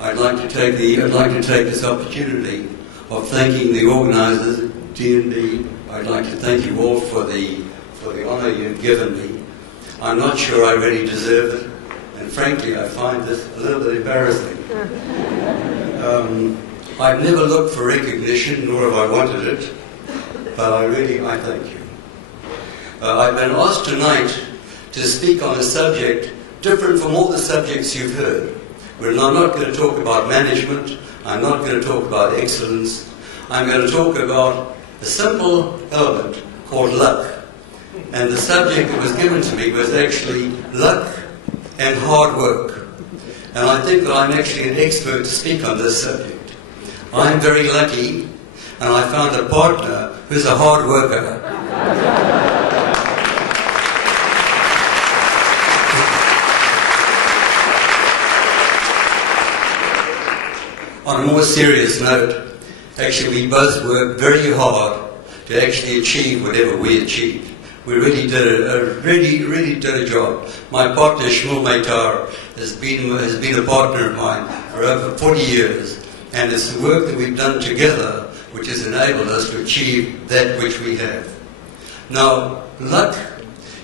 I'd like to take this opportunity of thanking the organisers, D&D. I'd like to thank you all for the honour you've given me. I'm not sure I really deserve it, and frankly, I find this a little bit embarrassing. I've never looked for recognition, nor have I wanted it, but I thank you. I've been asked tonight to speak on a subject different from all the subjects you've heard. I'm not going to talk about management. I'm not going to talk about excellence. I'm going to talk about a simple element called luck. And the subject that was given to me was actually luck and hard work. And I think that I'm actually an expert to speak on this subject. I'm very lucky, and I found a partner who's a hard worker. On a more serious note, actually we both worked very hard to actually achieve whatever we achieved. We really did a job. My partner Shmuel Meitar has been a partner of mine for over 40 years, and it's the work that we've done together which has enabled us to achieve that which we have. Now, luck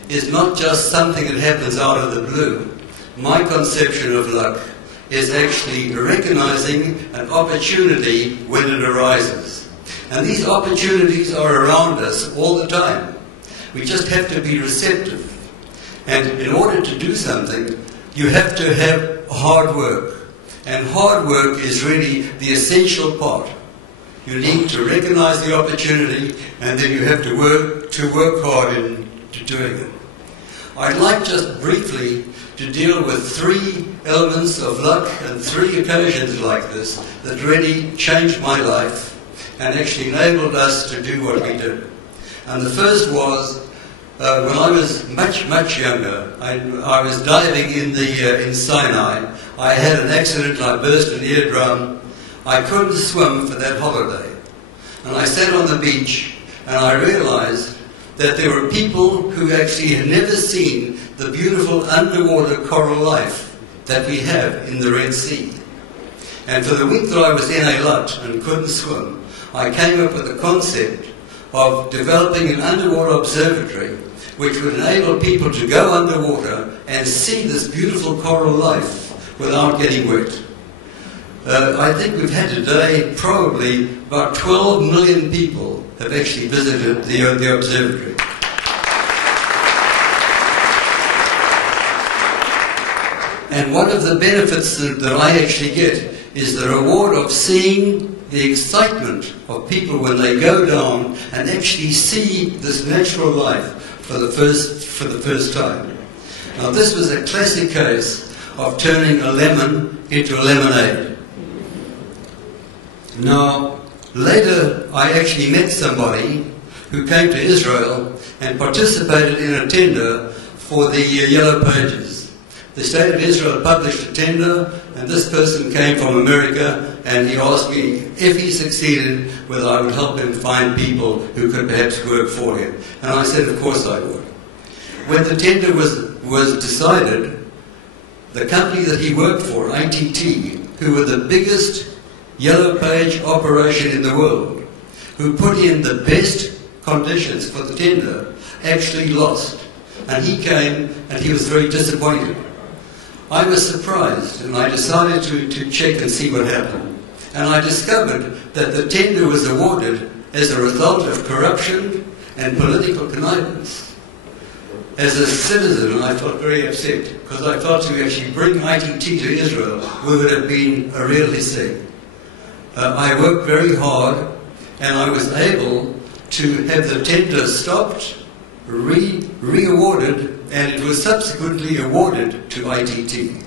is not just something that happens out of the blue. My conception of luck is actually recognizing an opportunity when it arises. And these opportunities are around us all the time. We just have to be receptive. And in order to do something, you have to have hard work. And hard work is really the essential part. You need to recognize the opportunity, and then you have to work hard into doing it. I'd like just briefly to deal with 3 elements of luck and 3 occasions like this that really changed my life and actually enabled us to do what we did. And the first was when I was much younger. I was diving in Sinai. I had an accident. I burst an eardrum. I couldn't swim for that holiday, and I sat on the beach and I realized that there were people who actually had never seen the beautiful underwater coral life that we have in the Red Sea. And for the week that I was in Eilat and couldn't swim, I came up with the concept of developing an underwater observatory which would enable people to go underwater and see this beautiful coral life without getting wet. I think we've had today probably about 12 million people have actually visited the observatory. And one of the benefits that I actually get is the reward of seeing the excitement of people when they go down and actually see this natural life for the first time. Now this was a classic case of turning a lemon into a lemonade. Now, later I actually met somebody who came to Israel and participated in a tender for the Yellow Pages. The state of Israel published a tender, and this person came from America, and he asked me if he succeeded whether I would help him find people who could perhaps work for him. And I said, of course I would. When the tender was decided, the company that he worked for, ITT, who were the biggest Yellow Page operation in the world, who put in the best conditions for the tender, actually lost. And he came and he was very disappointed. I was surprised, and I decided to check and see what happened. And I discovered that the tender was awarded as a result of corruption and political connivance. As a citizen, I felt very upset, because I felt to actually bring ITT to Israel would have been a real mistake. I worked very hard, and I was able to have the tender stopped, re-awarded, and it was subsequently awarded to ITT.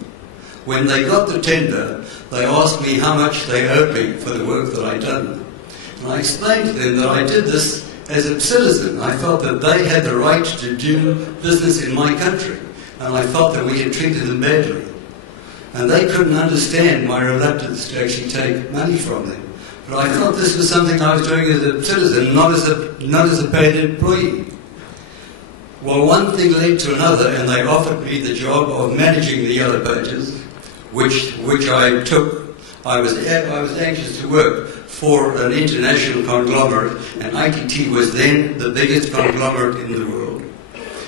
When they got the tender, they asked me how much they owed me for the work that I'd done. And I explained to them that I did this as a citizen. I felt that they had the right to do business in my country, and I felt that we had treated them badly. And they couldn't understand my reluctance to actually take money from them. But I felt this was something I was doing as a citizen, not as a paid employee. Well, one thing led to another, and they offered me the job of managing the Yellow Pages, which I took. I was anxious to work for an international conglomerate, and ITT was then the biggest conglomerate in the world.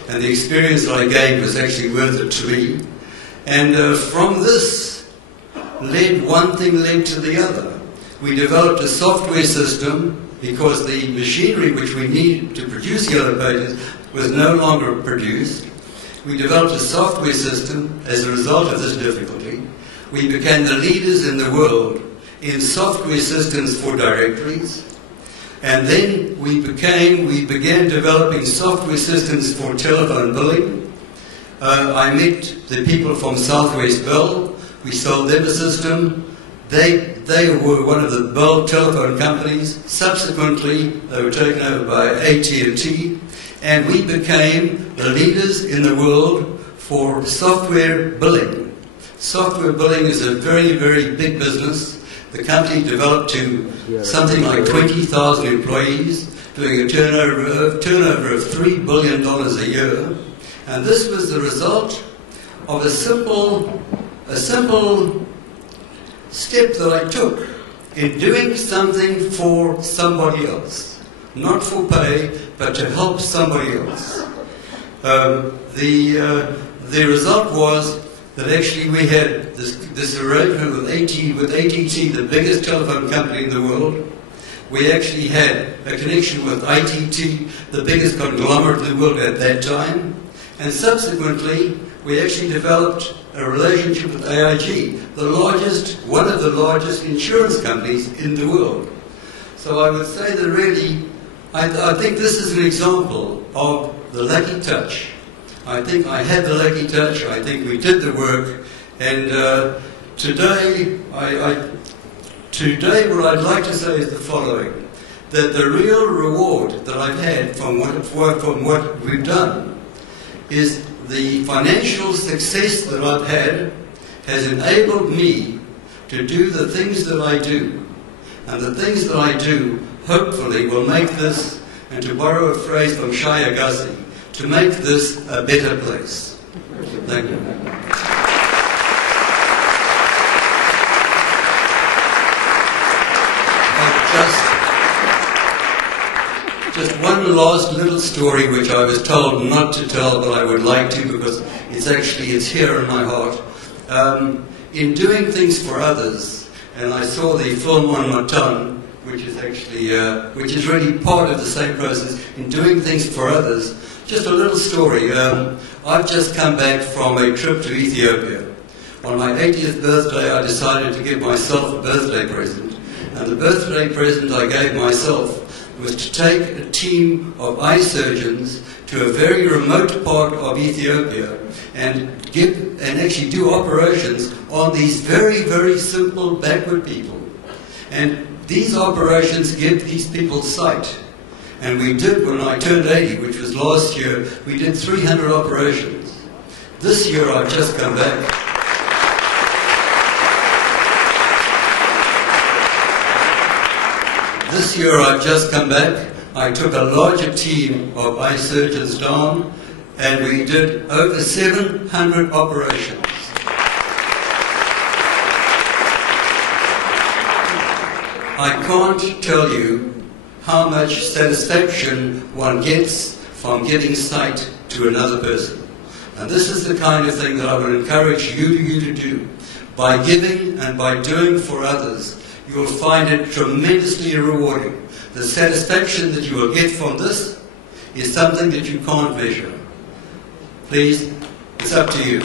And the experience that I gained was actually worth it to me. And from this, one thing led to the other. We developed a software system because the machinery which we needed to produce Yellow Pages was no longer produced. We developed a software system as a result of this difficulty. We became the leaders in the world in software systems for directories. And then we began developing software systems for telephone billing. I met the people from Southwest Bell. We sold them a system. They were one of the Bell telephone companies. Subsequently, they were taken over by AT&T. And we became the leaders in the world for software billing. Software billing is a very, very big business. The company developed to something like 20,000 employees, doing a turnover of $3 billion a year. And this was the result of a simple step that I took in doing something for somebody else. Not for pay, but to help somebody else. The result was that actually we had this arrangement with AT&T, the biggest telephone company in the world. We actually had a connection with ITT, the biggest conglomerate in the world at that time. And subsequently, we actually developed a relationship with AIG, one of the largest insurance companies in the world. So I would say that really, I think this is an example of the lucky touch. I think I had the lucky touch. I think we did the work. And today, what I'd like to say is the following: that the real reward that I've had from what we've done is the financial success that I've had has enabled me to do the things that I do. And the things that I do, hopefully, will make this, and to borrow a phrase from Shai Agassi, to make this a better place. Thank you. Just one last little story which I was told not to tell, but I would like to because it's here in my heart. In doing things for others, and I saw the film on Matan, which is really part of the same process, in doing things for others. Just a little story. I've just come back from a trip to Ethiopia. On my 80th birthday, I decided to give myself a birthday present. And the birthday present I gave myself was to take a team of eye surgeons to a very remote part of Ethiopia and actually do operations on these very, very simple backward people. And these operations give these people sight. And we did, when I turned 80, which was last year, we did 300 operations. This year I've just come back. This year I've just come back. I took a larger team of eye surgeons down, and we did over 700 operations. I can't tell you how much satisfaction one gets from giving sight to another person. And this is the kind of thing that I would encourage you to do. By giving and by doing for others, you will find it tremendously rewarding. The satisfaction that you will get from this is something that you can't measure. Please, it's up to you.